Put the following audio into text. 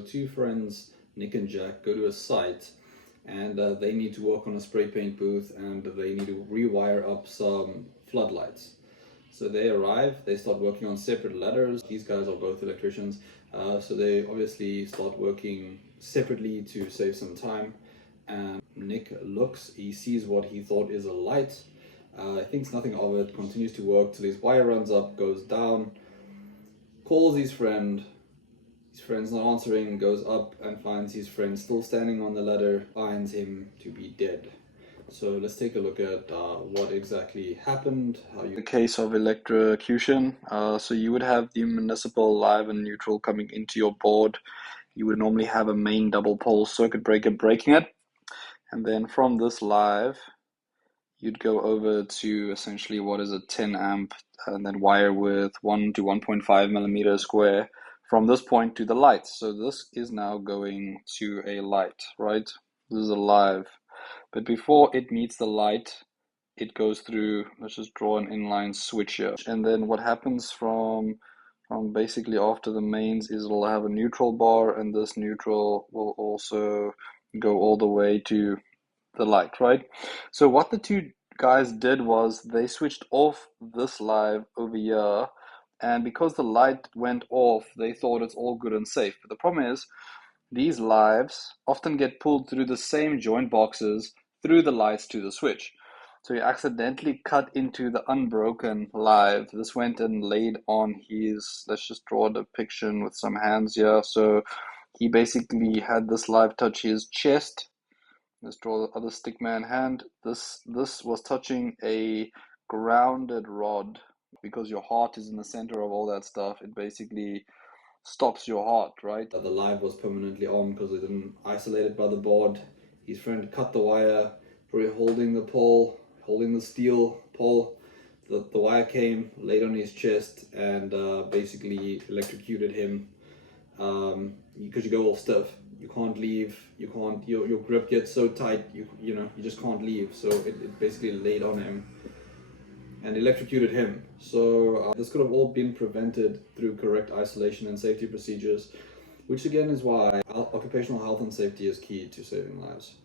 So two friends, Nick and Jack, go to a site and they need to work on a spray paint booth and they need to rewire up some floodlights. So they arrive, they start working on separate ladders. These guys are both electricians, so they obviously start working separately to save some time. And Nick looks, he sees what he thought is a light, thinks nothing of it, continues to work till his wire runs up, goes down, calls his friend. His friend's not answering, goes up and finds his friend still standing on the ladder, finds him to be dead. So let's take a look at what exactly happened. The case of electrocution. So you would have the municipal live and neutral coming into your board. You would normally have a main double pole circuit breaker breaking it. And then from this live, you'd go over to essentially what is a 10 amp and then wire with 1 to 1.5 millimeter square from this point to the light. So this is now going to a light, right? This is a live. But before it meets the light, it goes through, let's just draw an inline switch here. And then what happens from basically after the mains is it'll have a neutral bar, and this neutral will also go all the way to the light, right? So what the two guys did was they switched off this live over here, and because the light went off, they thought it's all good and safe. But the problem is, these lives often get pulled through the same joint boxes through the lights to the switch. So he accidentally cut into the unbroken live. This went and laid on his, let's just draw a depiction with some hands here. So he basically had this live touch his chest. Let's draw the other stickman hand. This was touching a grounded rod. Because your heart is in the center of all that stuff, it basically stops your heart, right? The live was permanently on because they didn't isolate it by the board. His friend cut the wire, probably holding the pole, holding the steel pole. The wire came, laid on his chest, and basically electrocuted him. Because you go all stiff, you can't leave. You can't. Your grip gets so tight. You just can't leave. So it basically laid on him and electrocuted him. So this could have all been prevented through correct isolation and safety procedures, which again is why occupational health and safety is key to saving lives.